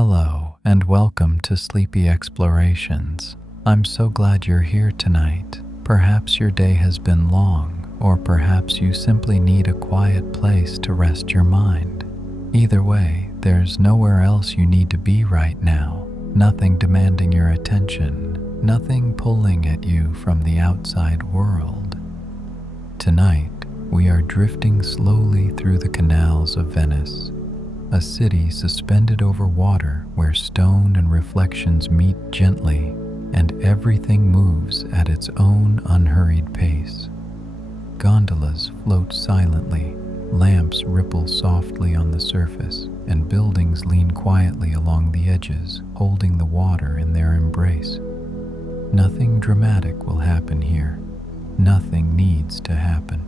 Hello, and welcome to Sleepy Explorations. I'm so glad you're here tonight. Perhaps your day has been long, or perhaps you simply need a quiet place to rest your mind. Either way, there's nowhere else you need to be right now. Nothing demanding your attention, nothing pulling at you from the outside world. Tonight, we are drifting slowly through the canals of Venice, a city suspended over water where stone and reflections meet gently and everything moves at its own unhurried pace. Gondolas float silently, lamps ripple softly on the surface, and buildings lean quietly along the edges, holding the water in their embrace. Nothing dramatic will happen here. Nothing needs to happen.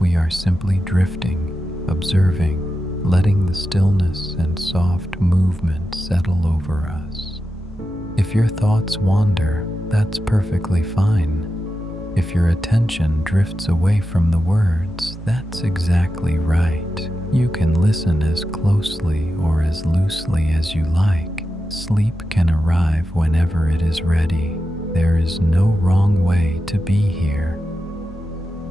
We are simply drifting, observing, letting the stillness and soft movement settle over us. If your thoughts wander, that's perfectly fine. If your attention drifts away from the words, that's exactly right. You can listen as closely or as loosely as you like. Sleep can arrive whenever it is ready. There is no wrong way to be here.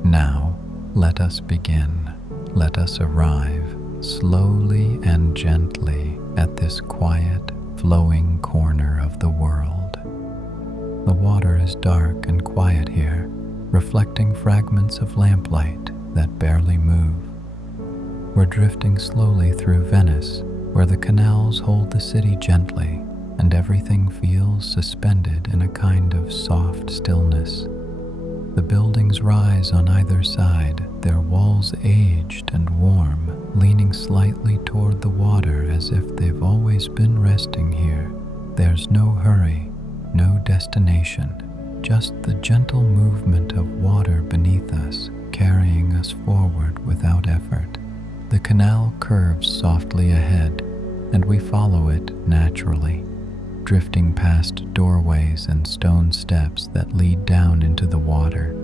Now, let us begin. Let us arrive slowly and gently at this quiet, flowing corner of the world. The water is dark and quiet here, reflecting fragments of lamplight that barely move. We're drifting slowly through Venice, where the canals hold the city gently, and everything feels suspended in a kind of soft stillness. The buildings rise on either side, their walls aged and warm, leaning slightly toward the water as if they've always been resting here. There's no hurry, no destination, just the gentle movement of water beneath us, carrying us forward without effort. The canal curves softly ahead, and we follow it naturally, drifting past doorways and stone steps that lead down into the water.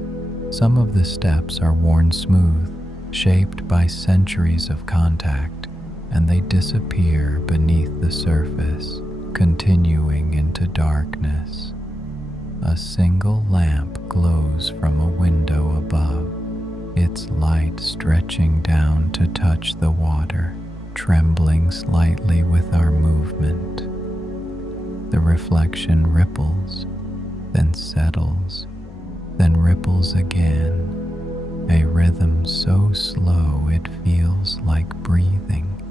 Some of the steps are worn smooth, shaped by centuries of contact, and they disappear beneath the surface, continuing into darkness. A single lamp glows from a window above, its light stretching down to touch the water, trembling slightly with our movement. The reflection ripples, then settles, then ripples again, a rhythm so slow it feels like breathing.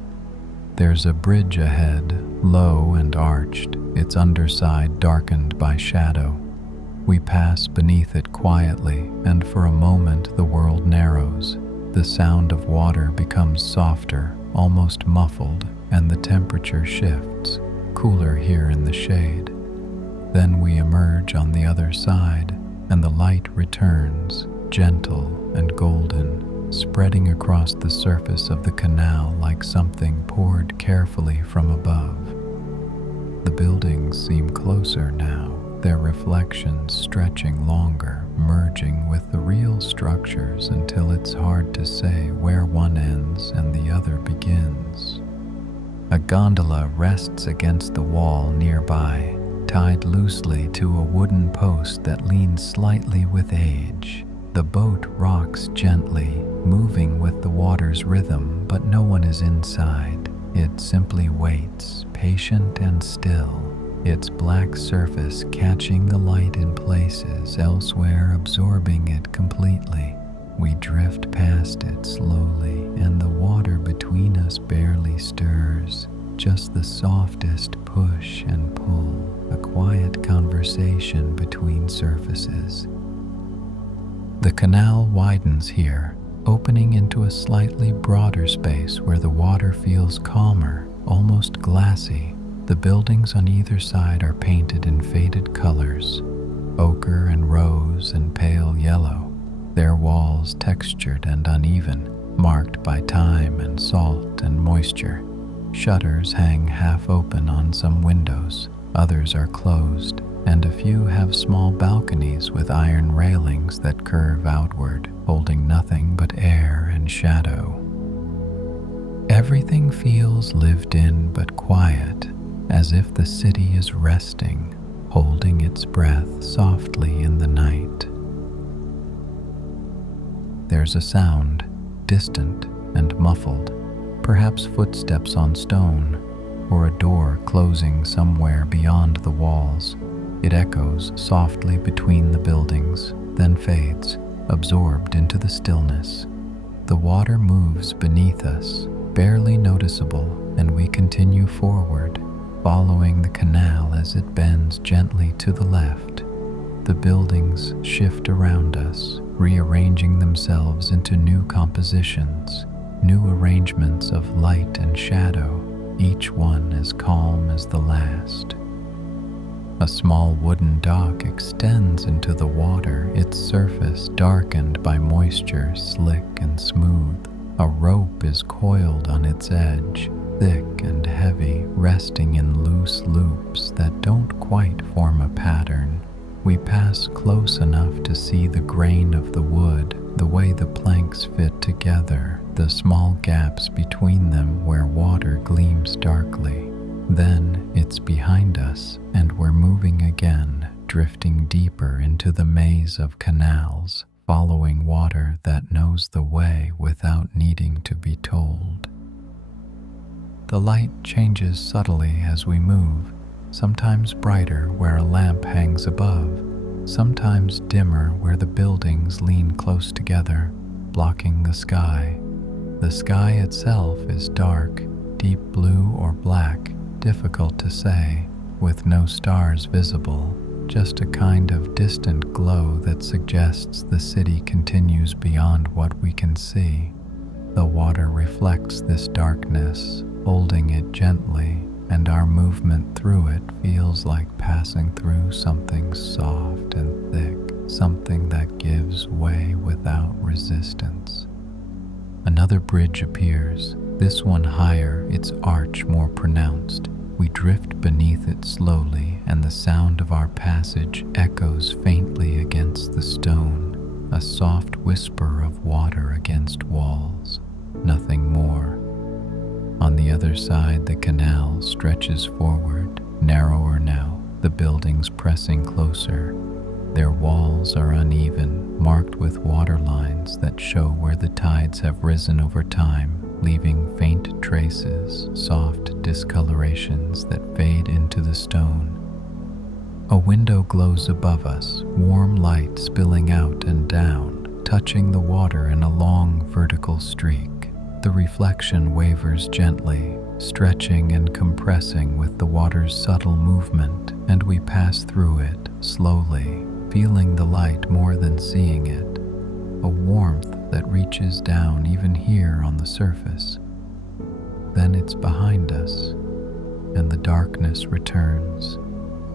There's a bridge ahead, low and arched, its underside darkened by shadow. We pass beneath it quietly, and for a moment the world narrows. The sound of water becomes softer, almost muffled, and the temperature shifts, cooler here in the shade. Then we emerge on the other side, and the light returns, gentle and golden, spreading across the surface of the canal like something poured carefully from above. The buildings seem closer now, their reflections stretching longer, merging with the real structures until it's hard to say where one ends and the other begins. A gondola rests against the wall nearby, tied loosely to a wooden post that leans slightly with age. The boat rocks gently, moving with the water's rhythm, but no one is inside. It simply waits, patient and still, its black surface catching the light in places, elsewhere absorbing it completely. We drift past it slowly, and the water between us barely stirs, just the softest push and pull, a quiet conversation between surfaces. The canal widens here, opening into a slightly broader space where the water feels calmer, almost glassy. The buildings on either side are painted in faded colors, ochre and rose and pale yellow, their walls textured and uneven, marked by time and salt and moisture. Shutters hang half open on some windows, others are closed, and a few have small balconies with iron railings that curve outward, holding nothing but air and shadow. Everything feels lived in but quiet. as if the city is resting, holding its breath softly in the night. There's a sound, distant and muffled, perhaps footsteps on stone, or a door closing somewhere beyond the walls. It echoes softly between the buildings, then fades, absorbed into the stillness. The water moves beneath us, barely noticeable, and we continue forward, following the canal as it bends gently to the left. The buildings shift around us, rearranging themselves into new compositions, new arrangements of light and shadow, each one as calm as the last. A small wooden dock extends into the water, its surface darkened by moisture, slick and smooth. A rope is coiled on its edge, thick and heavy, resting in loose loops that don't quite form a pattern. We pass close enough to see the grain of the wood, the way the planks fit together, the small gaps between them where water gleams darkly. Then it's behind us, and we're moving again, drifting deeper into the maze of canals, following water that knows the way without needing to be told. The light changes subtly as we move, sometimes brighter where a lamp hangs above, sometimes dimmer where the buildings lean close together, blocking the sky. The sky itself is dark, deep blue or black, difficult to say, with no stars visible, just a kind of distant glow that suggests the city continues beyond what we can see. The water reflects this darkness, holding it gently, and our movement through it feels like passing through something soft and thick, something that gives way without resistance. Another bridge appears, this one higher, its arch more pronounced. We drift beneath it slowly, and the sound of our passage echoes faintly against the stone, a soft whisper of water against walls, nothing more. On the other side, the canal stretches forward, narrower now, the buildings pressing closer. Their walls are uneven, marked with water lines that show where the tides have risen over time, leaving faint traces, soft discolorations that fade into the stone. A window glows above us, warm light spilling out and down, touching the water in a long vertical streak. The reflection wavers gently, stretching and compressing with the water's subtle movement, and we pass through it slowly, feeling the light more than seeing it, a warmth that reaches down even here on the surface. Then it's behind us, and the darkness returns,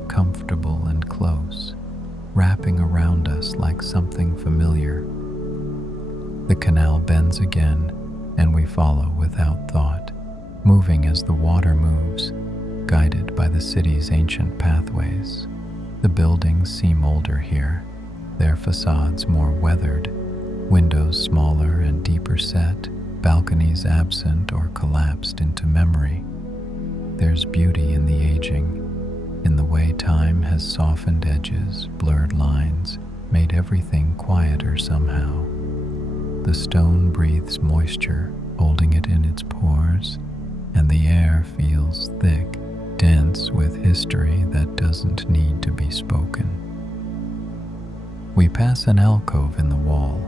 comfortable and close, wrapping around us like something familiar. The canal bends again, and we follow without thought, moving as the water moves, guided by the city's ancient pathways. The buildings seem older here, their facades more weathered, windows smaller and deeper set, balconies absent or collapsed into memory. There's beauty in the aging, in the way time has softened edges, blurred lines, made everything quieter somehow. The stone breathes moisture, holding it in its pores, and the air feels thick, dense with history that doesn't need to be spoken. We pass an alcove in the wall,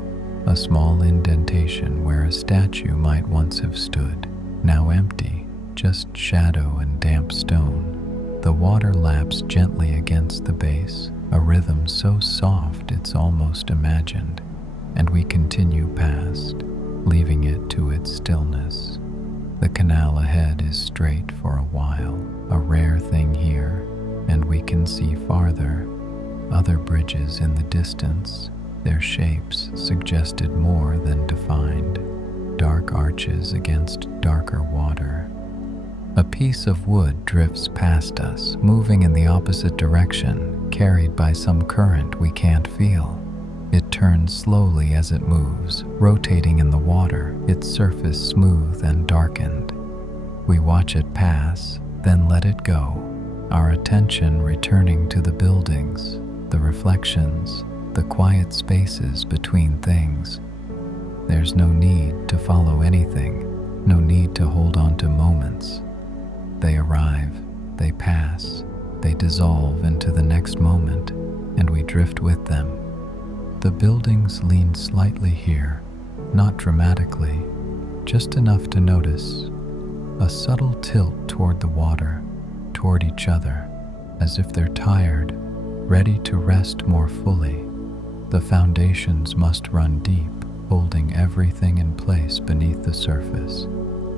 a small indentation where a statue might once have stood, now empty, just shadow and damp stone. The water laps gently against the base, a rhythm so soft it's almost imagined, and we continue past, leaving it to its stillness. The canal ahead is straight for a while, a rare thing here, and we can see farther, other bridges in the distance, their shapes suggested more than defined, dark arches against darker water. A piece of wood drifts past us, moving in the opposite direction, carried by some current we can't feel. It turns slowly as it moves, rotating in the water, its surface smooth and darkened. We watch it pass, then let it go, our attention returning to the buildings, the reflections, the quiet spaces between things. There's no need to follow anything, no need to hold on to moments. They arrive, they pass, they dissolve into the next moment, and we drift with them. The buildings lean slightly here, not dramatically, just enough to notice. A subtle tilt toward the water, toward each other, as if they're tired, ready to rest more fully. The foundations must run deep, holding everything in place beneath the surface.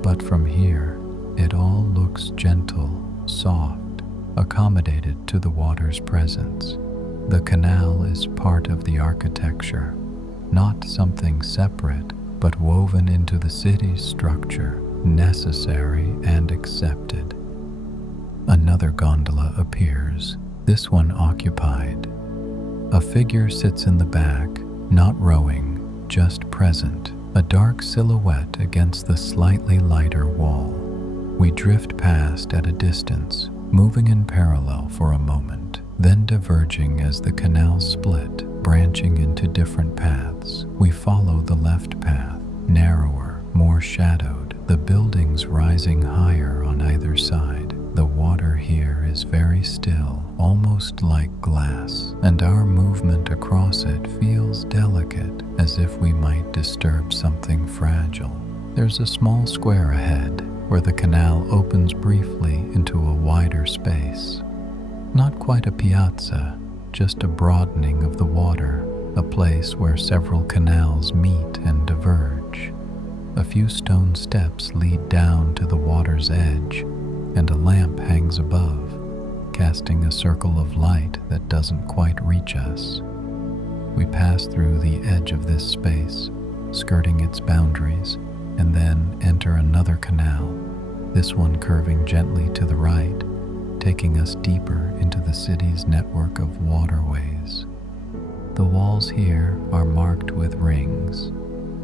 But from here, it all looks gentle, soft, accommodated to the water's presence. The canal is part of the architecture, not something separate, but woven into the city's structure, necessary and accepted. Another gondola appears, this one occupied. A figure sits in the back, not rowing, just present, a dark silhouette against the slightly lighter wall. We drift past at a distance, moving in parallel for a moment, then diverging as the canal split, branching into different paths. We follow the left path, narrower, more shadowed, the buildings rising higher on either side. The water here is very still, almost like glass, and our movement across it feels delicate, as if we might disturb something fragile. There's a small square ahead, where the canal opens briefly into a wider space. Not quite a piazza, just a broadening of the water, a place where several canals meet and diverge. A few stone steps lead down to the water's edge, and a lamp hangs above, casting a circle of light that doesn't quite reach us. We pass through the edge of this space, skirting its boundaries, and then enter another canal, this one curving gently to the right, taking us deeper into the city's network of waterways. The walls here are marked with rings,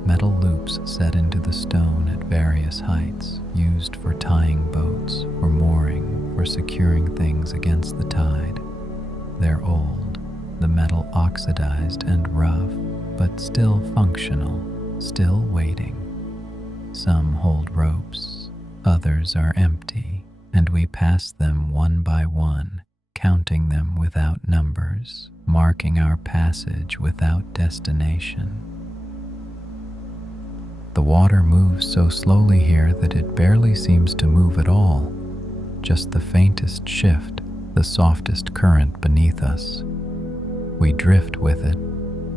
metal loops set into the stone at various heights, used for tying boats, for mooring, for securing things against the tide. They're old, the metal oxidized and rough, but still functional, still waiting. Some hold ropes, others are empty, and we pass them one by one, counting them without numbers, marking our passage without destination. The water moves so slowly here that it barely seems to move at all, just the faintest shift, the softest current beneath us. We drift with it,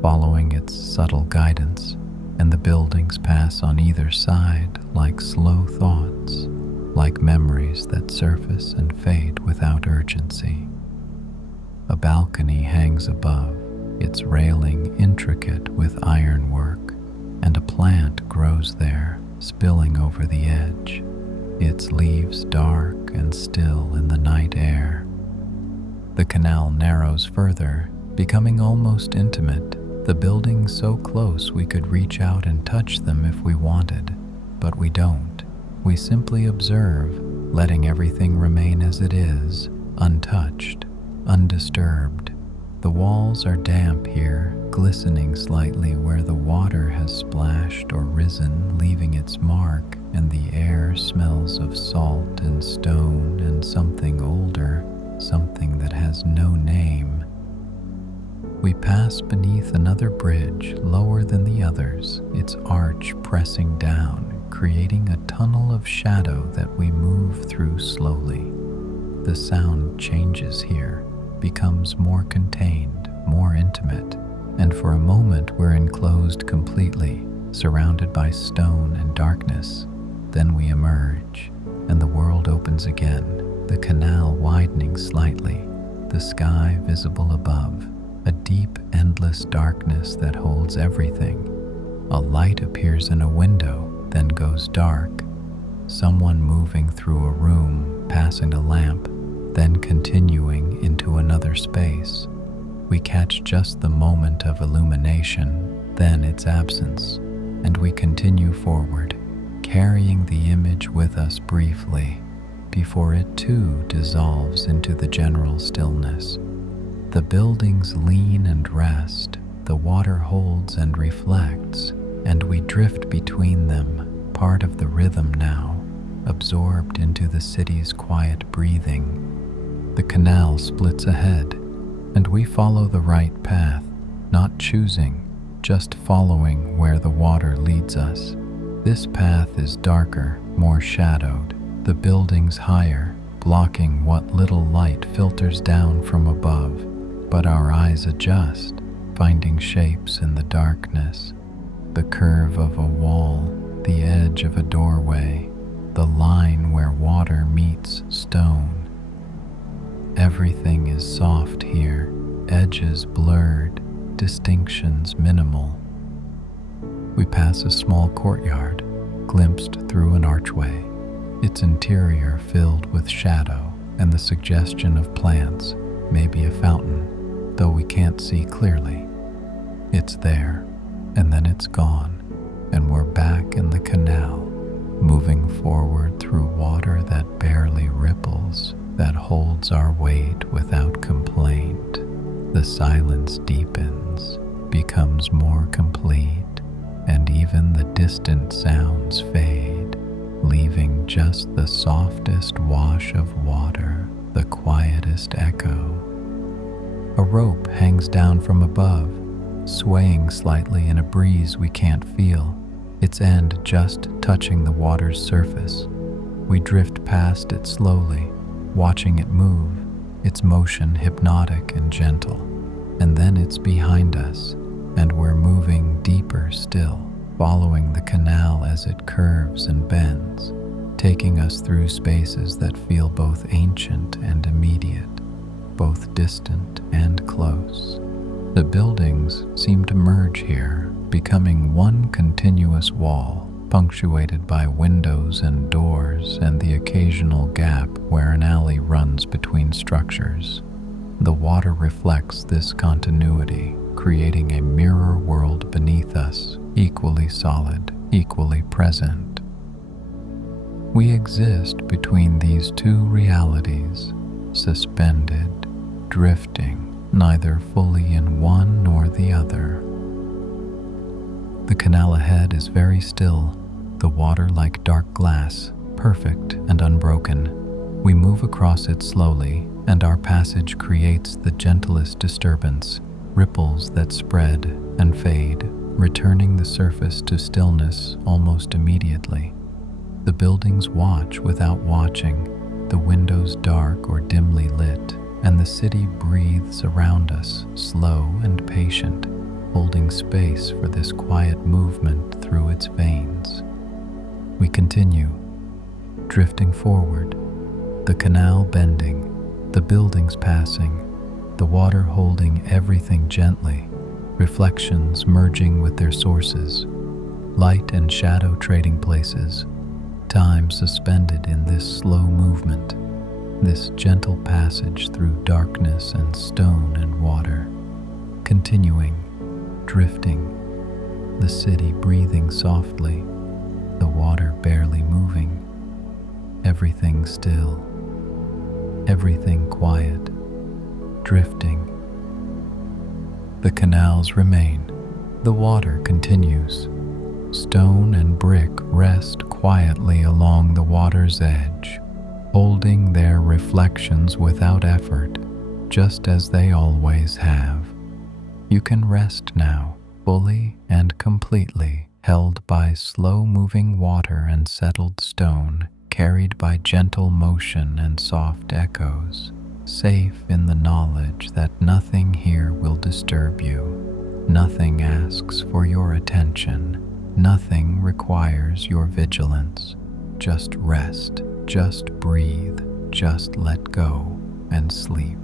following its subtle guidance, and the buildings pass on either side like slow thoughts, like memories that surface and fade without urgency. A balcony hangs above, its railing intricate with ironwork, and a plant grows there, spilling over the edge, its leaves dark and still in the night air. The canal narrows further, becoming almost intimate, the buildings so close we could reach out and touch them if we wanted, but we don't. We simply observe, letting everything remain as it is, untouched, undisturbed. The walls are damp here, glistening slightly where the water has splashed or risen, leaving its mark, and the air smells of salt and stone and something older, something that has no name. We pass beneath another bridge lower than the others, its arch pressing down, creating a tunnel of shadow that we move through slowly. The sound changes here, becomes more contained, more intimate, and for a moment we're enclosed completely, surrounded by stone and darkness. Then we emerge, and the world opens again, the canal widening slightly, the sky visible above, a deep, endless darkness that holds everything. A light appears in a window, then goes dark. Someone moving through a room, passing a lamp, then continuing into another space. We catch just the moment of illumination, then its absence, and we continue forward, carrying the image with us briefly. before it too dissolves into the general stillness. The buildings lean and rest, the water holds and reflects, and we drift between them, part of the rhythm now, absorbed into the city's quiet breathing. The canal splits ahead, and we follow the right path, not choosing, just following where the water leads us. This path is darker, more shadowed, the buildings higher, blocking what little light filters down from above. But our eyes adjust, finding shapes in the darkness. The curve of a wall, the edge of a doorway, the line where water meets stone. Everything is soft here, edges blurred, distinctions minimal. We pass a small courtyard, glimpsed through an archway, its interior filled with shadow and the suggestion of plants, maybe a fountain, though we can't see clearly. It's there, and then it's gone, and we're back in the canal, moving forward through water that barely ripples, that holds our weight without complaint. The silence deepens, becomes more complete, and even the distant sounds fade, leaving just the softest wash of water, the quietest echo. A rope hangs down from above, swaying slightly in a breeze we can't feel, its end just touching the water's surface. We drift past it slowly, watching it move, its motion hypnotic and gentle. And then it's behind us, and we're moving deeper still, following the canal as it curves and bends, taking us through spaces that feel both ancient and immediate, both distant and close. The buildings seem to merge here, becoming one continuous wall, punctuated by windows and doors and the occasional gap where an alley runs between structures. The water reflects this continuity, creating a mirror world beneath us, equally solid, equally present. We exist between these two realities, suspended, drifting, neither fully in one nor the other. The canal ahead is very still, the water like dark glass, perfect and unbroken. We move across it slowly, and our passage creates the gentlest disturbance, ripples that spread and fade, returning the surface to stillness almost immediately. The buildings watch without watching, the windows dark or dimly lit, and the city breathes around us, slow and patient, holding space for this quiet movement through its veins. We continue, drifting forward, the canal bending, the buildings passing, the water holding everything gently, reflections merging with their sources, light and shadow trading places, time suspended in this slow movement, this gentle passage through darkness and stone and water, continuing, drifting, the city breathing softly, the water barely moving, everything still, everything quiet, drifting. The canals remain, the water continues. Stone and brick rest quietly along the water's edge, holding their reflections without effort, just as they always have. You can rest now, fully and completely, held by slow-moving water and settled stone, carried by gentle motion and soft echoes, safe in the knowledge that nothing here will disturb you. Nothing asks for your attention. Nothing requires your vigilance. Just rest, just breathe, just let go and sleep.